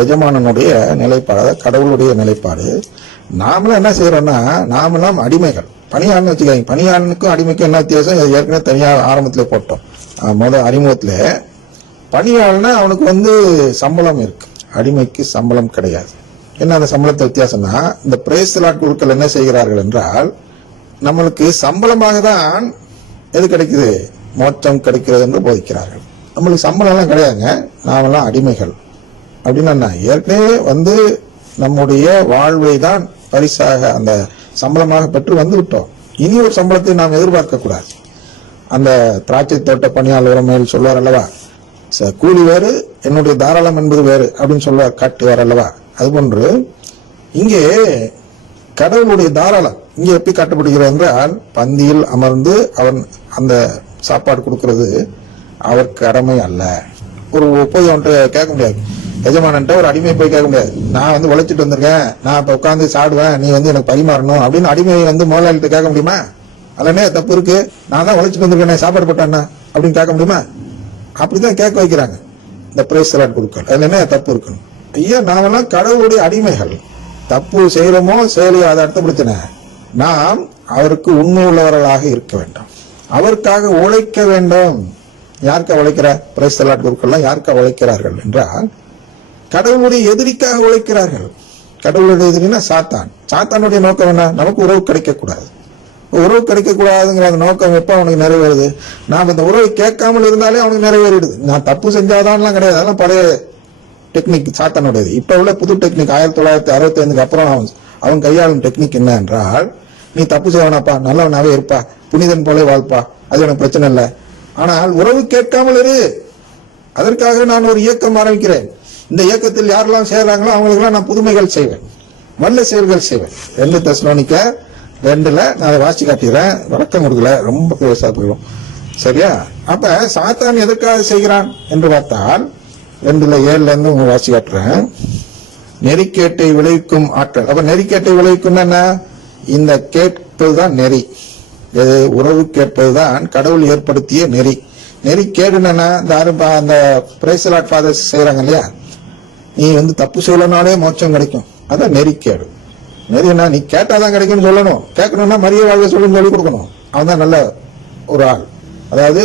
எஜமானனுடைய நிலைப்பாடு, கடவுளுடைய நிலைப்பாடு. நாமளும் என்ன செய்யறோம்னா, நாமெல்லாம் அடிமைகள். பணியாளன்னு வச்சுக்காங்க, பணியாளனுக்கும் அடிமைக்கும் என்ன வித்தியாசம் ஏற்கனவே தனியாக ஆரம்பத்துல போட்டோம். அறிமுகத்துல பணியாளனா அவனுக்கு சம்பளம் இருக்கு, அடிமைக்கு சம்பளம் கிடையாது. என்ன அந்த சம்பளத்தை வித்தியாசம்னா, இந்த பிரேஸ் லாட் குழுக்கள் என்ன செய்கிறார்கள் என்றால், நம்மளுக்கு சம்பளமாக தான் எது கிடைக்குது, மோட்சம் கிடைக்கிறது என்று போதிக்கிறார்கள். நம்மளுக்கு சம்பளம் எல்லாம் கிடையாதுங்க, நாமெல்லாம் அடிமைகள். அப்படின்னா ஏற்கனவே நம்முடைய வாழ்வை தான் பரிசாக அந்த சம்பளமாக பெற்று வந்து விட்டோம். இனி ஒரு சம்பளத்தை நாம் எதிர்பார்க்க கூடாது. அந்த திராட்சை தோட்ட பணியாளர் மேல் சொல்வார் அல்லவா, கூலி வேறு என்னுடைய தாராளம் என்பது வேறு அப்படின்னு சொல்வார், காட்டுவார் அல்லவா. அதுபோன்று இங்கே கடவுளுடைய தாராளம் இங்கே எப்படி காட்டப்படுகிறது என்றால், பந்தியில் அமர்ந்து அவன் அந்த சாப்பாடு கொடுக்கிறது அவர் கடமை அல்ல. போய் அவன்கிட்ட கேட்க முடியாது, எஜமானன்ட்ட ஒரு அடிமை போய் கேட்க முடியாது, நான் உழைச்சிட்டு வந்திருக்கேன், நான் இப்ப உட்காந்து சாடுவேன், நீ எனக்கு பரிமாறணும் அப்படின்னு அடிமை முதலாளிகிட்ட கேட்க முடியுமா? அல்லனே தப்பு இருக்கு, நான் தான் உழைச்சிட்டு வந்திருக்கேன், சாப்பாடு போட்டானா அப்படின்னு கேட்க முடியுமா? அப்படிதான் கேட்க வைக்கிறாங்க இந்த பிரேஸ் லாட் குழுக்கள். அதுல என்ன தப்பு இருக்கணும்? ஐயா, நாமெல்லாம் கடவுளுடைய அடிமைகள். தப்பு செய்யறோமோ செயலையோ அதை அர்த்தப்படுத்தின, நாம் அவருக்கு உண்மை உள்ளவர்களாக இருக்க வேண்டும், அவருக்காக உழைக்க வேண்டும். யாருக்கா உழைக்கிற பிரேஸ் லாட் குழுக்கள்லாம் யாருக்கா உழைக்கிறார்கள் என்றால், கடவுளுடைய எதிரிக்காக உழைக்கிறார்கள். கடவுளுடைய எதிரினா சாத்தான். சாத்தானுடைய நோக்கம் என்ன? நமக்கு உறவு கிடைக்கக்கூடாது. உறவு கிடைக்கக்கூடாதுங்கிற அந்த நோக்கம் எப்ப அவனுக்கு நிறைவேறுது? நாம் இந்த உறவை கேட்காமல் இருந்தாலே அவனுக்கு நிறைவேறிடுது. நான் தப்பு செஞ்சாதான் கிடையாது, அதெல்லாம் பழைய டெக்னிக் சாத்தானுடையது. இப்ப உள்ள புது டெக்னிக் 1965 அப்புறம் அவன் கையாளும் டெக்னிக் என்ன என்றால், நீ தப்பு செய்வனாப்பா, நல்லவனாவே இருப்பா, புனிதன் போல வாழ்ப்பா, அது எனக்கு பிரச்சனை இல்லை, ஆனால் உறவு கேட்காமல் இரு. அதற்காக நான் ஒரு இயக்கம் ஆரம்பிக்கிறேன். இந்த இயக்கத்தில் யாரெல்லாம் சேர்றாங்களோ அவங்களுக்கெல்லாம் நான் புதுமைகள் செய்வேன், நல்ல செயல்கள் செய்வேன். 2 தெசலோனிக்கர் 2 நான் அதை வாசி காட்டுகிறேன், விளக்கம் கொடுக்கல, ரொம்ப பேசா போயிடும். சரியா? அப்ப சாத்தான் எதற்காக செய்கிறான் என்று பார்த்தால், 2:7 வாசி காட்டுறேன். நெறிக்கேட்டை விளைவிக்கும் ஆற்றல். அப்ப நெறிக்கேட்டை விளைவிக்கும் என்ன? இந்த கேட்பதுதான் நெறி, உறவு கேட்பதுதான் கடவுள் ஏற்படுத்திய நெறி. நெறி கேடுனா அந்த பிரேஸ் லாட் ஃபாதர்ஸ் செய்யறாங்க இல்லையா, நீ தப்பு செய்யலனாலே மோட்சம் கிடைக்கும், அதான் நெறிக்கேடு. நெறினா நீ கேட்டாதான் கிடைக்கும்னு சொல்லணும், கேட்கணும்னா மரிய வாழ்க்கை சொல்லி கொடுக்கணும். அவன் தான் நல்ல ஒரு ஆள். அதாவது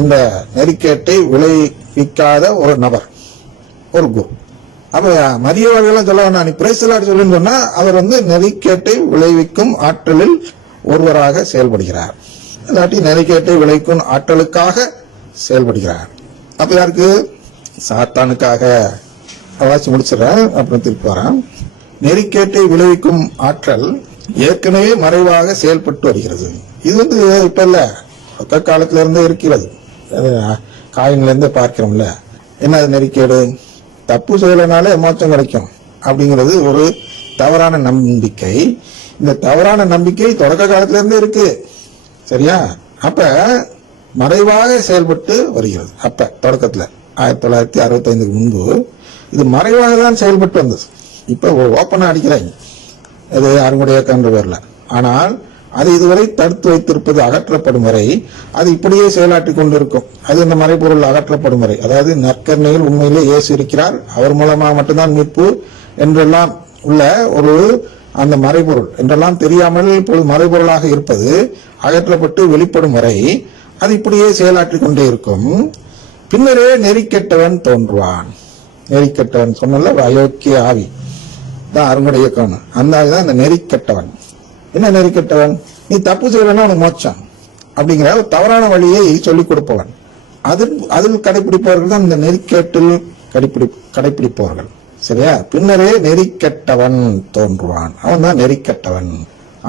இந்த நெறிக்கேட்டை விளைவிக்காத ஒரு நபர், ஒரு குரு. அப்ப மரிய வாழ்க்கைலாம் சொல்ல வேண்டாம், நீ பிரேஸ் லாட் சொல்லுன்னு சொன்னா அவர் நெறிக்கேட்டை விளைவிக்கும் ஆற்றலில் ஒருவராக செயல்படுகிறார், இல்லாட்டி நெறிக்கேட்டை விளைவிக்கும் ஆற்றலுக்காக செயல்படுகிறார். அப்ப யாருக்கு? சாத்தானுக்காக. வாசி முடிச்சிடறேன், அப்புறம் திருப்பி வரேன். நெறிக்கேட்டை விளைவிக்கும் ஆற்றல் ஏற்கனவே மறைவாக செயல்பட்டு வருகிறது. இது இப்ப இல்ல, பக்க காலத்துல இருந்தே இருக்கிறது. காயின்ல இருந்து பார்க்கிறோம்ல. என்ன நெறிக்கேடு? தப்பு செய்யலனாலே மோட்சம் கிடைக்கும் அப்படிங்கிறது ஒரு தவறான நம்பிக்கை. இந்த தவறான நம்பிக்கை தொடக்க காலத்துல இருந்தே இருக்கு. சரியா? அப்ப மறைவாக செயல்பட்டு வருகிறது. அப்ப தொடக்கத்துல 1965 முன்பு இது மறைவாக தான் செயல்பட்டு வந்தது. இப்ப ஓப்பனா அடிக்கிறாங்க, இது அருங்குடைய என்ற பேர்ல. ஆனால் அது இதுவரை தடுத்து வைத்திருப்பது அகற்றப்படும் வரை அது இப்படியே செயலாற்றிக் கொண்டிருக்கும். அது இந்த மறைபொருள் அகற்றப்படும் வரை, அதாவது நற்கருணையில் உண்மையிலே இயேசு இருக்கிறார், அவர் மூலமாக மட்டும்தான் மீட்பு என்றெல்லாம் உள்ள ஒரு அந்த மறைபொருள் என்றெல்லாம் தெரியாமல் இப்பொழுது மறைபொருளாக இருப்பது அகற்றப்பட்டு வெளிப்படும் வரை அது இப்படியே செயலாற்றிக் கொண்டே இருக்கும். பின்னரே நெறிக்கெட்டவன் தோன்றுவான். நெறிக்கெட்டவன் சொன்ன அயோக்கிய ஆவி தான் அருங்குடைய இயக்கம். அந்த ஆவிதான் இந்த நெறிக்கெட்டவன். என்ன நெறிக்கெட்டவன்? நீ தப்பு செய்யலன்னா உனக்கு மோட்சம் அப்படிங்கிற ஒரு தவறான வழியை சொல்லிக் கொடுப்பவன். அதில் கடைபிடிப்பவர்கள் தான் இந்த நெறிக்கேட்டில் கடைபிடிப்பவர்கள். சரியா? பின்னரே நெறிக்கெட்டவன் தோன்றுவான். அவன் தான் நெறிக்கெட்டவன்.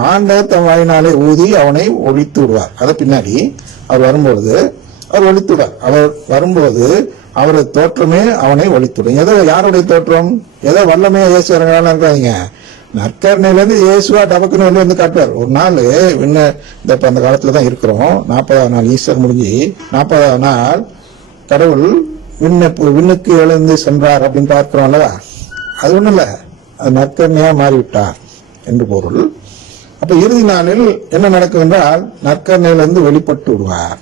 ஆண்டவர் தம் வாயினாலே ஊதி அவனை ஒழித்து விடுவார். அதை பின்னாடி அவர் வரும்பொழுது அவர் ஒழித்துவார். அவர் வரும்போது அவரது தோற்றமே அவனை ஒழித்துடும். ஏதோ யாருடைய தோற்றம்? ஏதோ வல்லமையா இயேசு இறங்கலாம் இருக்காதீங்க. நற்கருணையில இருந்து இயேசுவா டபக்குன்னு வெளியே காட்டுவார். ஒரு நாள் இப்ப அந்த காலத்துலதான் இருக்கிறோம். 40ஆவது நாள் ஈஸ்டர் முடிஞ்சு 40ஆவது நாள் கடவுள் விண்ணுக்கு எழுந்து சென்றார் அப்படின்னு பார்க்கிறோம் அல்லவா? அது ஒண்ணு இல்ல, அது நற்கருணையா மாறிவிட்டார் என்று பொருள். அப்ப இறுதி நாளில் என்ன நடக்கும் என்றால் நற்கருணையிலிருந்து வெளிப்பட்டு விடுவார்.